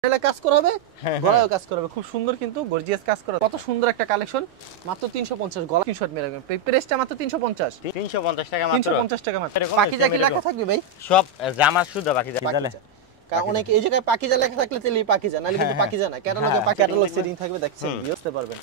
কাজ করা হবে, গলায়ও কাজ করা হবে, খুব সুন্দর কিন্তু গর্জিয়াস কাজ করা। কত সুন্দর একটা কালেকশন, মাত্র 350 গলা স্ক্রিনশট মেরে রাখবেন। প্রাইসটা মাত্র 350 টাকা মাত্র। 350 টাকা মাত্র। পাকিজা কি লেখা থাকবে ভাই? সব জামা শুধু পাকিজা। অনেক এই জায়গায় পাকিজা লেখা থাকলে তাহলে পাকিজা, নালে কিন্তু পাকিজা না। ক্যাটালগে ক্যাটালগ সেটিং থাকবে, দেখছেন বুঝতে পারবেন।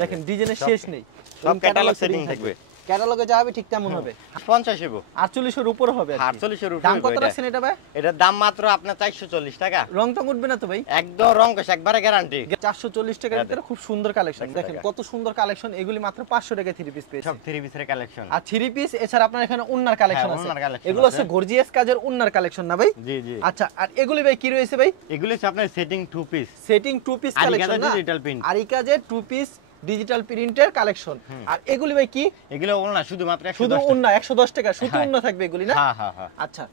দেখেন ডিজাইনের শেষ নেই, সব ক্যাটালগ সেটিং থাকবে। ক্যাটালগে যা হবে ঠিক তেমন হবে। 50 হবে, 48 এর উপরে হবে। 48 এর উপরে। দাম কত রাখছেন এটা ভাই? এটার দাম মাত্র আপনার 440 টাকা। রং তো উঠবে না তো ভাই? একদম রং কস একবারে গ্যারান্টি। 440 টাকার ভিতরে খুব সুন্দর কালেকশন। দেখেন কত সুন্দর কালেকশন, এগুলি মাত্র 500 টাকায় 3 পিস পেয়েছেন। সব 3 পিসের কালেকশন। আর 3 পিস এছাড়া আপনার এখানে ওন্নার কালেকশন আছে। কালেকশন এগুলো হচ্ছে গর্জিয়াস কাজের ওন্নার কালেকশন না ভাই? জি জি। আচ্ছা, আর এগুলি ভাই কি রয়েছে ভাই? এগুলি হচ্ছে আপনার setting 2 piece. Setting 2 piece collection না? Digital print. আরিকাজের 2 পিস ডিজিটাল প্রিন্টের কালেকশন। আর এগুলি ভাই কি? এগুলো ওন্না শুধু মাত্র 110 শুধু ওন্না 110 টাকা, শুধু ওন্না থাকবে এগুলি না? হ্যাঁ হ্যাঁ হ্যাঁ। আচ্ছা,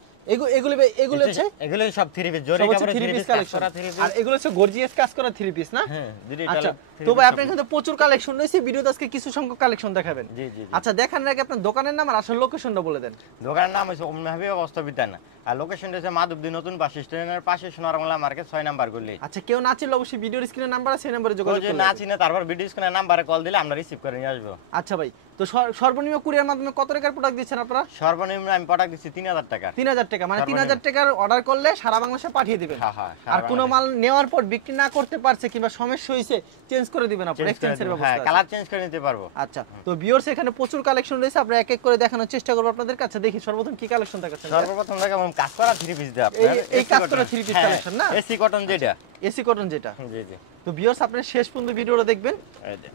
এগুলি ভাই এগুলো হচ্ছে এগুলো সব 3 পিস জরি কাপড়ের 3 পিস কালেকশন। আর এগুলো হচ্ছে গর্জিয়াস কাজ করা 3 পিস না? হ্যাঁ ডিজিটাল। আচ্ছা, তো ভাই আপনার এখানে প্রচুর কালেকশন রয়েছে, ভিডিওতে আজকে কিছু সংখ্যক কালেকশন দেখাবেন। জি জি। আচ্ছা, দেখানোর আগে আপনার দোকানের নাম আর আসল লোকেশনটা বলে দেন। দোকানের নাম হচ্ছে ওম হাবিব বস্ত্রবিতান, আর লোকেশনটা হচ্ছে মাধবদী নতুন বাস স্ট্যান্ডের পাশে সোনারবাংলা মার্কেট 6 নাম্বার গলি। আচ্ছা, কেউ না চিনলে অবশ্যই ভিডিওর স্ক্রিনে নাম্বার আছে, সেই নম্বরে যোগাযোগ করবেন। না চিনে তারপর ভিডিও স্ক্রিনে নাম্বারে কল দিলে আমরা রিসিভ করে নিয়ে আসবো। আচ্ছা ভাই, তো সর্বনিম্ন কুরিয়ার মাধ্যমে কত টাকার প্রোডাক্ট দিচ্ছেন আপনারা? সর্বনিম্ন আমি প্রোডাক্ট দিচ্ছি 3000 টাকা। 3000 টাকা, মানে 3000 টাকার অর্ডার করলে সারা বাংলাদেশে পাঠিয়ে দিবেন। হ্যাঁ হ্যাঁ। আর কোনো মাল নেওয়ার পর বিক্রি না করতে পারছে কিংবা সমস্যা হইছে, চেঞ্জ করে দিবেন আপনারা, এক্সচেঞ্জের ব্যবস্থা হ্যাঁ, আছে। কালার চেঞ্জ করে নিতে পারবো। আচ্ছা, তো ভিউয়ার্স এখানে প্রচুর কালেকশন রয়েছে, আমরা এক এক করে দেখানোর চেষ্টা করব আপনাদের কাছে। দেখি সর্বপ্রথম কি কালেকশন দেখাচ্ছেন। সর্বপ্রথম দেখাবো কাজ করা 3 পিস দিয়ে আপনার। এই কাজ করা 3 পিস কালেকশন না? এসি কটন যেটা। এসি কটন যেটা। জি জি। তো ভিউয়ার্স আপনারা শেষ পর্যন্ত ভিডিওটা দেখবেন।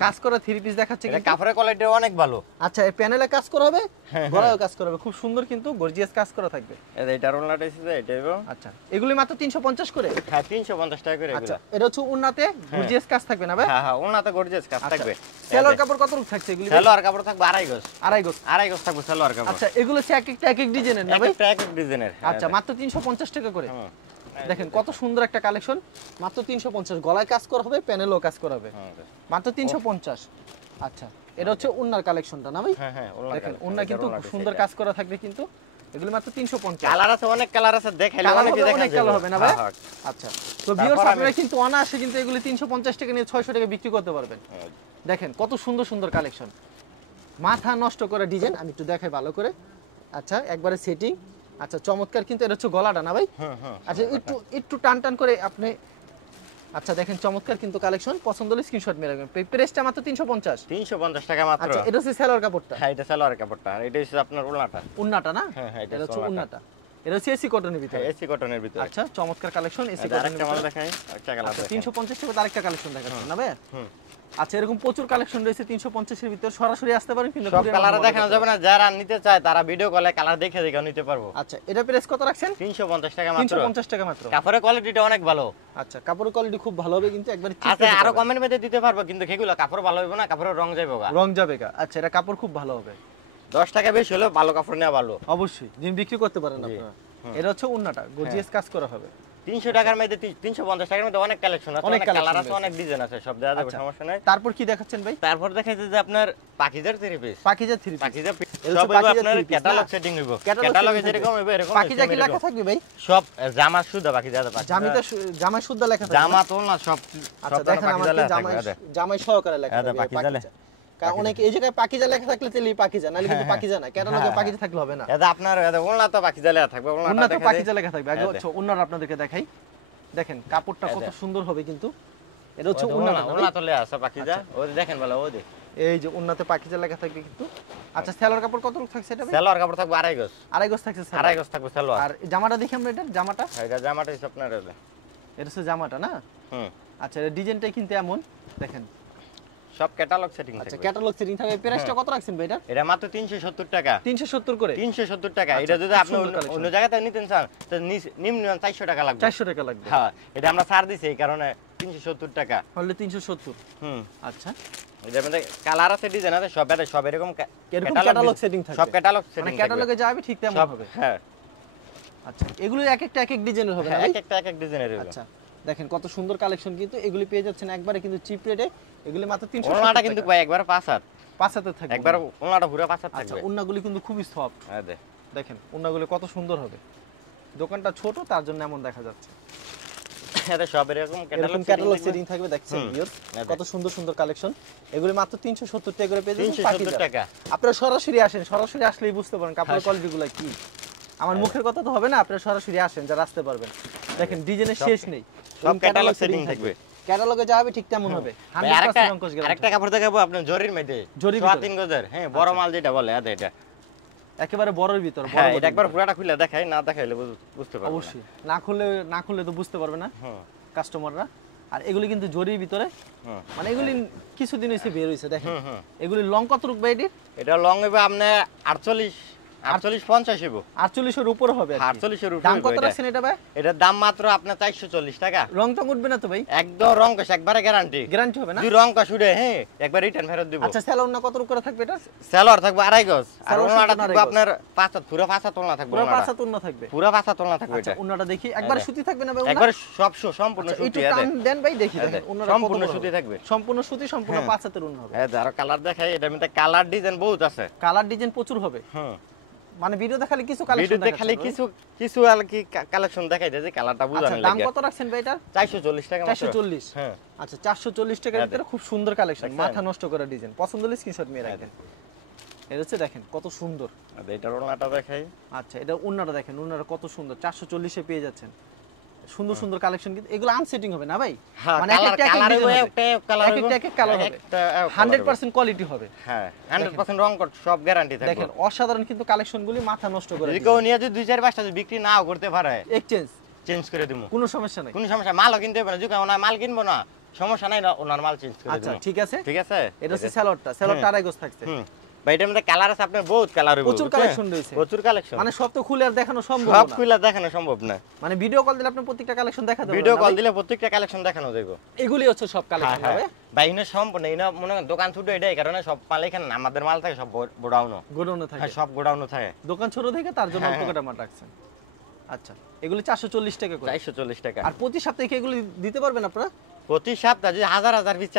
কাজ করা 3 পিস দেখাচ্ছে এটা কিন্তু। কাপড়ের কোয়ালিটি অনেক ভালো। আচ্ছা, এই প্যানেলে কাজ করা হবে, গলায়ও কাজ করা হবে, খুব সুন্দর কিন্তু গর্জিয়াস কাজ করা থাকবে। এটা রোলনাটা এসেছে এটাও। আচ্ছা, এগুলি মাত্র 350 করে? হ্যাঁ 350 টাকা করে আচ্ছা, এগুলো। এটা হচ্ছে উন্নাতে গর্জিয়াস কাজ থাকবে না ভাই? হ্যাঁ হ্যাঁ, ওনাতে গর্জিয়াস কাজ থাকবে। সেলোয়ার কাপড় কত রূপ থাকছে এগুলি? সেলোয়ার কাপড় থাকবে 2.5 গজ। 2.5 গজ। 2.5 গজ থাকবে সেলোয়ার কাপড়। আচ্ছা, এগুলো হচ্ছে এক এক ডিজাইনের না ভাই? এক এক ডিজাইনের। আচ্ছা, মাত্র 350 টাকা করে। দেখেন কত সুন্দর একটা কালেকশন, মাত্র 350। গলায় কাজ করা হবে, প্যানেলও কাজ করা হবে, মাত্র 350। আচ্ছা, এটা হচ্ছে উন্নার কালেকশনটা না ভাই? হ্যাঁ হ্যাঁ, দেখেন উন্না কিন্তু খুব সুন্দর কাজ করা থাকবে কিন্তু। এগুলো মাত্র 350। কালার আছে, অনেক কালার আছে, দেখাইলে অনেক কালার হবে না ভাই? আচ্ছা, তো ভিউয়ার্স আপনারা কিন্তু অনায়াসে কিন্তু এগুলি 350 টাকা নিয়ে 600 টাকা বিক্রি করতে পারবেন। দেখেন কত সুন্দর সুন্দর কালেকশন, মাথা নষ্ট করা ডিজাইন। আমি একটু দেখাই ভালো করে। আচ্ছা, একবারে সেটিং। আচ্ছা, চমৎকার কিন্তু। এটা হচ্ছে গলাটা না ভাই? আচ্ছা, একটু টান টান করে আপনি। আচ্ছা, দেখেন চমৎকার কিন্তু কালেকশন। পছন্দ হলে স্ক্রিনশট মেরে রাখবেন। প্রাইসটা মাত্র 350 টাকা মাত্র। আচ্ছা, এটা হচ্ছে সেলোয়ার কাপড়টা। হ্যাঁ, এটা সেলোয়ার কাপড়টা, আর এটা হচ্ছে আপনার ওড়নাটা। উন্নাটা না? হ্যাঁ হ্যাঁ, এটা হচ্ছে উন্নাটা। এটা হচ্ছে এসি কটনের ভিতরে। এসি কটনের ভিতরে। আচ্ছা, চমৎকার কালেকশন এসি কটনের আরেকটা মাল ভিতরে। দেখাই, আরেকটা কালার দেখাই। 350 টাকা আরেকটা কালেকশন দেখাচ্ছেন না ভাই? আচ্ছা, এরকম প্রচুর কালেকশন রয়েছে 350 এর ভিতর। সরাসরি আসতে পারেন কিন্তু সব কালার দেখানো যাবে না, যারা নিতে চায় তারা ভিডিও কলে কালার দেখে দেখে নিতে পারবো। আচ্ছা, এটা প্রাইস কত রাখছেন? 350 টাকা মাত্র। 350 টাকা মাত্র। কাপড়ের কোয়ালিটিটা অনেক ভালো। আচ্ছা, কাপড়ের কোয়ালিটি খুব ভালো হবে কিন্তু একবারে চিপ। আচ্ছা, আরো কমেন্ট মধ্যে দিতে পারবো, কিন্তু সেগুলো কাপড় ভালো হবে না, কাপড়ের রং যাবে গা। রং যাবে গা। আচ্ছা, এটা কাপড় খুব ভালো হবে। 10 টাকা বেশি হলো ভালো কাপড় নেওয়া ভালো। অবশ্যই জিম বিক্রি করতে পারেন আপনারা। এটা হচ্ছে উন্নাটা, গর্জিয়াস কাজ করা হবে। 300 টাকার মধ্যে 350 টাকার মধ্যে অনেক কালেকশন আছে, অনেক কালার আছে, অনেক ডিজাইন আছে, সব দেওয়া যাবে, সমস্যা নাই। তারপর কি দেখাচ্ছেন ভাই? তারপর দেখাইছে যে আপনার পাকিজার 3 পিস। পাকিজা 3 পিস। পাকিজা সব আপনার ক্যাটালগ সেটিং হইব। ক্যাটালগে যেরকম হইবে এরকম। পাকিজা কি লেখা থাকবে ভাই? সব জামা শুদ্ধ পাকিজা। জামিতে জামাই শুদ্ধ লেখা থাকবে। জামা তো না, সব আচ্ছা, দেখেন আমাদের জামাই সহকারে লেখা থাকবে পাকিজা। অনেক এই জায়গায় পাকিজা লেখা থাকলে তাহলে পাকিজা, নালে কিন্তু পাকিজা না। ক্যাটালগে পাকিজা থাকলে হবে না। এটা আপনার ওন্না তো পাকিজা লেখা থাকবে। ওন্না তো পাকিজা লেখা থাকবে। আগে হচ্ছে ওন্নাটা আপনাদেরকে দেখাই। দেখেন কাপড়টা কত সুন্দর হবে কিন্তু। এটা হচ্ছে ওন্নাটা। ওন্না তো লেখা আছে পাকিজা। ওই দেখেন ভালো, ওই দেখ এই যে ওন্নাতে পাকিজা লেখা থাকবে কিন্তু। আচ্ছা, সেলোয়ার কাপড় কত থাকছে এটা ভাই? সেলোয়ার কাপড় থাকবে 2.5 গজ। 2.5 গজ থাকছে সেলোয়ার। 2.5 গজ থাকবে সেলোয়ার। আর জামাটা দেখি আমরা, এটা জামাটা। এটা জামাটা হচ্ছে আপনার এটা হচ্ছে জামাটা না? আচ্ছা, এটা ডিজাইনটাই কিন্তু এমন। দেখেন সব ক্যাটালগ সেটিং আচ্ছা, থাকবে। ক্যাটালগ সেটিং থাকবে। প্রাইসটা কত রাখছেন ভাই এটা? এটা মাত্র 370 টাকা। 370 করে? 370 টাকা। এটা যদি আপনি অন্য জায়গাতে নিতেন চান তো নিম্ন 400 টাকা লাগবে। 400 টাকা লাগবে। হ্যাঁ, এটা আমরা ছাড় দিছি এই কারণে 370 টাকা। হলে 370। আচ্ছা, এটার মধ্যে কালার আছে, ডিজাইন আছে, সব এরকম ক্যাটালগ সেটিং থাকবে। সব ক্যাটালগ সেটিং মানে ক্যাটালগে যাবে ঠিক তেমন হবে। হ্যাঁ। আচ্ছা, এগুলো এক একটা এক ডিজাইনের হবে না ভাই? এক এক ডিজাইনের হবে। আচ্ছা, দেখেন কত সুন্দর কালেকশন কিন্তু। এগুলি পেয়ে যাচ্ছেন একবারে কিন্তু চিপ রেটে। এগুলি মাত্র 300 টাকা। ওনাটা কিন্তু ভাই একবার 5 হাত। 5 হাতে থাকবে একবার ওনাটা পুরো 5 হাত থাকবে। আচ্ছা, ওন্নাগুলি কিন্তু খুবই সফট। হ্যাঁ, দেখেন ওন্নাগুলি কত সুন্দর হবে। দোকানটা ছোট, তার জন্য এমন দেখা যাচ্ছে। এটা সব এরকম এরকম ক্যাটালগ সেটিং থাকবে দেখছেন ভিউয়ার্স কত সুন্দর সুন্দর কালেকশন এগুলো মাত্র 370 টাকা করে পেয়ে যাবেন 370 টাকা আপনারা সরাসরি আসেন সরাসরি আসলেই বুঝতে পারেন কাপড়ের কোয়ালিটিগুলো কি আমার মুখের কথা তো হবে না আপনারা সরাসরি আসেন যা আসতে পারবেন দেখেন ডিজাইনের শেষ নেই সব ক্যাটালগ সেটিং থাকবে ক্যাটালগে যা হবে ঠিক তেমন হবে 100% অঙ্কশ গ্যারান্টি আরেকটা কাপড় দেখাবো আপনার জরির মধ্যে জরির 3 গজের হ্যাঁ বড় মাল যেটা বলে এটা একেবারে বড়র ভিতর বড় হ্যাঁ এটা একবার পুরাটা খুলে দেখাই না দেখাইলে বুঝতে পারবে অবশ্যই না খুললে তো বুঝতে পারবে না কাস্টমাররা আর এগুলি কিন্তু জরির ভিতরে মানে এগুলি কিছুদিন হইছে বের হইছে দেখেন এগুলি লং কত রূপ ভাই এটা লং হবে আপনি 48-50 হইব 48 এর উপরে হবে 48 এর উপরে দাম কত রাখছেন এটা ভাই এটার দাম মাত্র আপনার 440 টাকা রং তো উঠবে না তো ভাই একদম রং কষ একবারে গ্যারান্টি গ্যারান্টি হবে না যদি রং কষ উঠে হ্যাঁ একবার রিটার্ন ফেরত দিব আচ্ছা সেলর না কত করে থাকবে এটা সেলর থাকবে 2.5 গজ আর সেলর ওনাটা থাকবে থাকবে 2.5 আপনার পুরো 5 তোলনা থাকবে পুরো 5 তোলনা থাকবে পুরো 5 তোলনা থাকবে আচ্ছা এটা ওনাটা দেখি একবার সুতি থাকবে না ভাই একবার সব সম্পূর্ণ আচ্ছা, সুতি একটু আছে টান দেন ভাই দেখি দেখেন ওনাটা সম্পূর্ণ সুতি থাকবে সম্পূর্ণ সুতি সম্পূর্ণ 5 হাতের ওন্না হবে হ্যাঁ আর কালার দেখাই এটার মধ্যে কালার ডিজাইন বহুত আছে কালার ডিজাইন প্রচুর হবে হ্যাঁ মানে ভিডিও দেখালে কিছু কালেকশন ভিডিওতে খালি কিছু আর কি কালেকশন দেখাই দেয় যে কালারটা বোঝানো আচ্ছা দাম কত রাখছেন ভাই এটা 440 টাকা মাত্র 440 হ্যাঁ আচ্ছা 440 টাকার ভিতরে খুব সুন্দর কালেকশন মাথা নষ্ট করা ডিজাইন পছন্দ হলে স্ক্রিনশট নিয়ে রাখবেন এটা হচ্ছে দেখেন কত সুন্দর আর এটার ওড়নাটা দেখাই আচ্ছা এটা ওড়নাটা দেখেন ওড়নাটা কত সুন্দর 440 এ পেয়ে যাচ্ছেন সুন্দর সুন্দর কালেকশন কিন্তু এগুলো আনসেটিং হবে না ভাই মানে একটা কালার হবে একটা কালার হবে 100% কোয়ালিটি হবে হ্যাঁ 100% রং কোট সব গ্যারান্টি থাকবে দেখেন অসাধারণ কিন্তু কালেকশনগুলি মাথা নষ্ট করে যদি কেউ নিয়ে যদি 2-4 5টা বিক্রি নাও করতে পারে চেঞ্জ করে দিমু কোনো সমস্যা নাই কোনো সমস্যা মালও কিনতে হবে না যদি ওনা মাল কিনবো না সমস্যা নাই না ওনার মাল চেঞ্জ করে দিমু আচ্ছা ঠিক আছে এটা হচ্ছে স্যালোডটা আড়াই গজ থাকছে ভাই এটার মধ্যে কালার আছে আপনার বহুত কালার হবে প্রচুর কালেকশন রয়েছে প্রচুর কালেকশন মানে সব তো খুলে আর দেখানো সম্ভব না সব খুলে দেখানো সম্ভব না মানে ভিডিও কল দিলে আপনি প্রত্যেকটা কালেকশন দেখাতে পারবেন ভিডিও কল দিলে প্রত্যেকটা কালেকশন দেখানো যাবে এগুলি হচ্ছে সব কালেকশন হবে ভাই ইনা সম্পূর্ণ ইনা মনে করেন দোকান ছোট এটাই কারণে সব মাল এখানে আমাদের মাল থাকে সব গোডাউনে থাকে সব গোডাউনে থাকে দোকান ছোট থেকে তার জন্য অল্প করে মাল রাখছেন আচ্ছা এগুলি 440 টাকা করে 440 টাকা আর প্রতি সপ্তাহে কি এগুলি দিতে পারবেন আপনারা প্রতি সপ্তাহে যদি হাজার পিস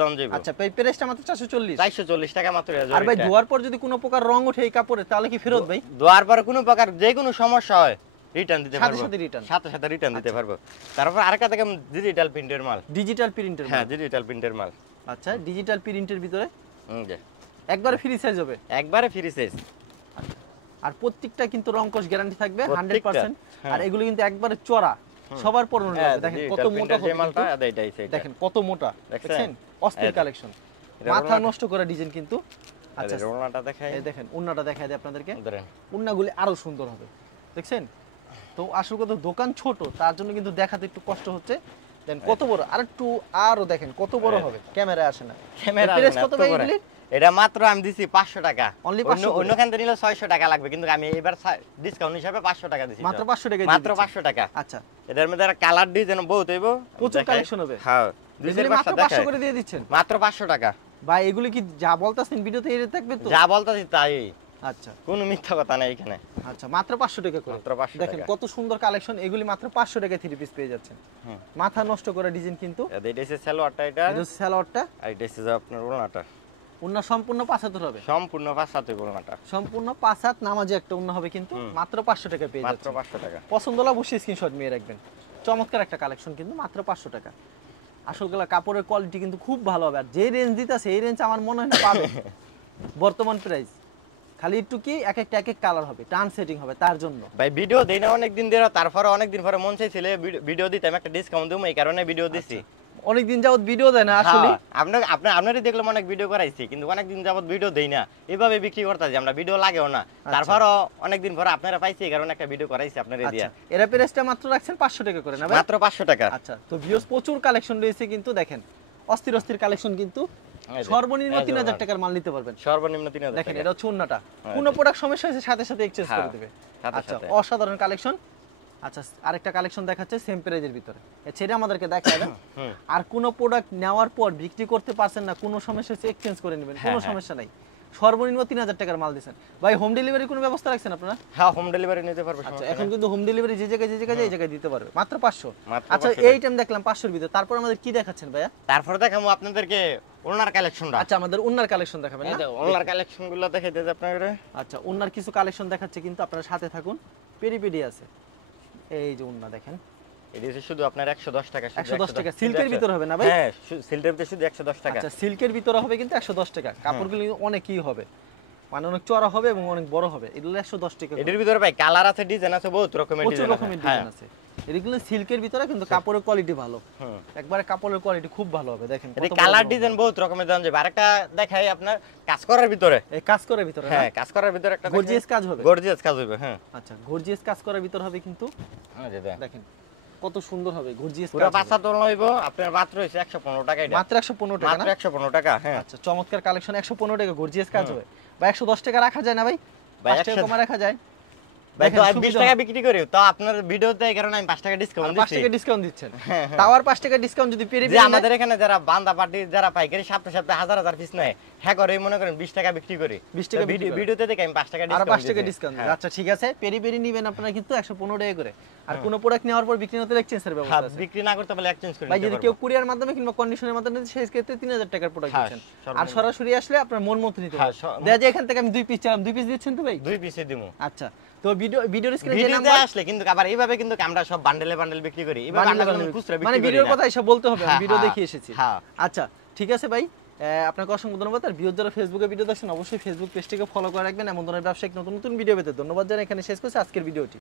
দাম যাবে আচ্ছা প্রাইসটা মাত্র 440 টাকা মাত্র আর ভাই ধোয়ার পর যদি কোনো প্রকার রং ওঠে এই কাপড়ে তাহলে কি ফেরত ভাই ধোয়ার পর কোনো প্রকার যে কোনো সমস্যা হয় রিটার্ন দিতে পারবো সাথে রিটার্ন দিতে পারবো তারপর আরেকটা থেকে ডিজিটাল প্রিন্টের মাল হ্যাঁ ডিজিটাল প্রিন্টের মাল আচ্ছা ডিজিটাল প্রিন্টের ভিতরে জি একবারে ফ্রি সাইজ হবে একবারে ফ্রি সাইজ আর প্রত্যেকটা কিন্তু রংকশ গ্যারান্টি থাকবে 100% আর এগুলো কিন্তু একবারে চড়া সবার পরনে দেখেন কত মোটা হবে মালটা দেখেন কত মোটা দেখছেন অস্থির কালেকশন মাথা নষ্ট করা ডিজাইন কিন্তু আচ্ছা ওন্নাটা দেখাই এই দেখেন ওন্নাটা দেখাই দেই আপনাদেরকে ওন্নাগুলি আরো সুন্দর হবে দেখছেন তো আসল কথা দোকান ছোট তার জন্য কিন্তু দেখাতে একটু কষ্ট হচ্ছে দেন কত বড় আরো দেখেন কত বড় হবে ক্যামেরায় আসে না ক্যামেরা প্রাইস কত ভাই এগুলি এটা মাত্র আমি দিছি 500 টাকা অনলি 500 অন্য খান থেকে নিলে 600 টাকা লাগবে কিন্তু আমি এবার ডিসকাউন্ট হিসাবে 500 টাকা দিছি মাত্র 500 টাকা মাত্র 500 টাকা আচ্ছা এটার মধ্যে কালার ডিজাইন বহুত হইবো প্রচুর কালেকশন হবে হ্যাঁ এগুলি মাত্র 500 করে দিয়ে দিচ্ছেন মাত্র 500 টাকা ভাই এগুলি কি যা বলতাছেন ভিডিওতে এর থাকবে তো যা বলতাছি তাই আচ্ছা কোনো মিথ্যা কথা নাই এখানে আচ্ছা মাত্র 500 টাকা করে মাত্র 500 টাকা দেখেন কত সুন্দর কালেকশন এগুলি মাত্র 500 টাকায় থ্রি পিস পেয়ে যাচ্ছেন মাথা নষ্ট করা ডিজাইন কিন্তু এটা হচ্ছে সালোয়ারটা এটা সালোয়ারটা আর এটা হচ্ছে আপনার ওড়নাটা ওন্না সম্পূর্ণ 5 হাত হবে সম্পূর্ণ 5 হাত ওড়নাটা সম্পূর্ণ 5 হাত নামাজে একটা ওন্না হবে কিন্তু মাত্র 500 টাকা পেয়ে যাচ্ছেন মাত্র 500 টাকা পছন্দ হলে অবশ্যই স্ক্রিনশট নিয়ে রাখবেন চমৎকার একটা কালেকশন কিন্তু মাত্র 500 টাকা আসলে কাপড়ের কোয়ালিটি কিন্তু খুব ভালো হবে আর যে রেঞ্জ দিতেছে এই রেঞ্জ আমার মনে হয় না পাবে বর্তমান প্রাইস খালি একটু কি এক একটা কালার হবে টান সেটিং হবে তার জন্য ভাই ভিডিও দেই না অনেক দিন ধরে তারপরে অনেক দিন পরে মন চাইছিল ভিডিও দিতে আমি একটা ডিসকাউন্ট দেবো এই কারণে ভিডিও দিছি অনেক দিন যাবত ভিডিও দেয় না আসলে আপনারই দেখলাম অনেক ভিডিও করাইছি কিন্তু অনেক দিন যাবত ভিডিও দেই না এভাবে বিক্রি করতেছি আমরা ভিডিও লাগেও না তারপরও অনেক দিন পরে আপনারা পাইছি এই কারণে একটা ভিডিও করাইছি আপনারা দিয়া এরা প্রাইসটা মাত্র রাখছেন 500 টাকা করে না ভাই মাত্র 500 টাকা আচ্ছা তো ভিউয়ার্স প্রচুর কালেকশন রয়েছে কিন্তু দেখেন অস্থির কালেকশন কিন্তু সর্বনিম্ন 3000 টাকার মাল নিতে পারবেন সর্বনিম্ন 3000 দেখেন এটা হচ্ছে ওন্নাটা কোন প্রোডাক্ট সমস্যা হয়েছে সাথে সাথে এক্সচেঞ্জ করে দিবে আচ্ছা অসাধারণ কালেকশন আচ্ছা আরেকটা কালেকশন দেখাচ্ছে সেম প্রাইজের ভিতরে ছেড়ে আমাদেরকে দেখায় দেন আর কোন প্রোডাক্ট নেওয়ার পর বিক্রি করতে পারছেন না কোনো সমস্যা হচ্ছে এক্সচেঞ্জ করে নেবেন কোনো সমস্যা নাই সর্বনিম্ন 3000 টাকার মাল দিবেন ভাই হোম ডেলিভারি কোনো ব্যবস্থা রাখছেন আপনারা হ্যাঁ হোম ডেলিভারি নিতে পারবে আচ্ছা এখন কিন্তু হোম ডেলিভারি যে জায়গায় এই জায়গায় দিতে পারবে মাত্র 500 আচ্ছা এই টাইম দেখলাম 500 এর ভিতরে তারপর আমাদের কি দেখাচ্ছেন ভাইয়া তারপর দেখাবো আপনাদেরকে ওনার কালেকশনটা আচ্ছা আমাদের ওনার কালেকশন দেখাবেন না ওনার কালেকশনগুলো দেখাইতে যে আপনারা আচ্ছা ওনার কিছু কালেকশন দেখাচ্ছে কিন্তু আপনারা সাথে থাকুন পেরি আছে এই যে ওন্না দেখেন এটা হচ্ছে শুধু আপনার 110 টাকা, 110 টাকা সিল্কের ভিতর হবে না ভাই? হ্যাঁ, সিল্কের ভিতরে শুধু 110 টাকা। আচ্ছা, সিল্কের ভিতরে হবে কিন্তু 110 টাকা। কাপড়গুলো অনেকই হবে, মানে অনেক চড়া হবে এবং অনেক বড় হবে। এগুলো 110 টাকা। এটার ভিতরে ভাই কালার আছে, ডিজাইন আছে, বহুত রকমের প্রচুর ডিজাইন রকমের আছে। ডিজাইন আছে। এগুলো সিল্কের ভিতরে কিন্তু কাপড়ের কোয়ালিটি ভালো, হুম। একবারে কাপড়ের কোয়ালিটি খুব ভালো হবে। দেখেন এই কত কালার বড় ডিজাইন বহুত রকমের দাম যাবে। আরেকটা দেখাই আপনার কাজ করার ভিতরে। এই কাজ করার ভিতরে, হ্যাঁ, কাজ করার ভিতরে একটা গর্জিয়াস কাজ হবে। গর্জিয়াস কাজ হবে, হ্যাঁ। আচ্ছা, গর্জিয়াস কাজ করার ভিতর হবে কিন্তু। হ্যাঁ, যেটা দেখেন কত সুন্দর হবে গর্জিয়াস পুরো কাজ। পাঁচটা তোলা হইবো আপনার মাত্র হইছে 115 টাকা। এটা মাত্র 115 টাকা মাত্র না? 115 টাকা, হ্যাঁ। আচ্ছা, চমৎকার কালেকশন। 115 টাকা গর্জিয়াস কাজ হবে। বা 110 টাকা রাখা যায় না ভাই? ভাই 5 টাকা 100 কমা রাখা যায়। ভাই তো দেখেন, আমি 20 সুবিধা টাকা হবে। বিক্রি করি, তো আপনার ভিডিওতে এই কারণে আমি 5 টাকা ডিসকাউন্ট 5 দিচ্ছি। টাকা ডিসকাউন্ট দিচ্ছেন। হ্যাঁ, হ্যাঁ। তাও আর 5 টাকা ডিসকাউন্ট যদি পেরে যে আমাদের এখানে যারা বান্দা পার্টি যারা পাইকারি সপ্তাহে সপ্তাহে হাজার হাজার পিস নেয়, হ্যাঁ করে মনে করেন 20 টাকা বিক্রি করি। 20 টাকা বিক্রি করে। ভিডিওতে দেখে আমি 5 টাকা আর ডিসকাউন্ট 5 টাকা ডিসকাউন্ট। আচ্ছা, ঠিক আছে, পেরি পেরি নিবেন আপনারা কিন্তু 115 টাকা করে। আর কোন প্রোডাক্ট নেওয়ার পর বিক্রি হতে এক্সচেঞ্জের ব্যবস্থা আছে। বিক্রি না করতে পারলে এক্সচেঞ্জ করে ভাই নিতে যদি পারবো। কেউ কুরিয়ার মাধ্যমে কিংবা কন্ডিশনের মাধ্যমে নিতে, সেই ক্ষেত্রে 3000 টাকার প্রোডাক্ট হ্যাঁ, দিচ্ছেন। আর সর্বনিম্ন। সরাসরি আসলে আপনার মন মতো নিতে হ্যাঁ, পারবেন। দেখা যায় এখান থেকে আমি 2 পিস চাইলাম, 2 পিস দিচ্ছেন তো ভাই? 2 পিসে দিমু। আচ্ছা, তো ভিডিওর স্ক্রিনে যে ভিডিওতে নাম্বার আসলে কিন্তু আবার এইভাবে কিন্তু আমরা সব বান্ডেলে বান্ডেল বিক্রি করি। এইভাবে আমরা কোনো খুচরা মানে বিক্রি করি ভিডিওর না। কথা এসব বলতে হবে, আমি হ্যাঁ, ভিডিও হ্যাঁ, দেখে এসেছি। হ্যাঁ। আচ্ছা, ঠিক আছে ভাই, আপনাকে অসংখ্য ধন্যবাদ। আর ভিউয়ার যারা ফেসবুকে ভিডিও দেখছেন অবশ্যই ফেসবুক পেজটিকে ফলো করে রাখবেন। এমন ধরনের ব্যবসায়িক নতুন নতুন ভিডিও পেতে ধন্যবাদ জানাই। এখানে শেষ করছি আজকের ভিডিওটি।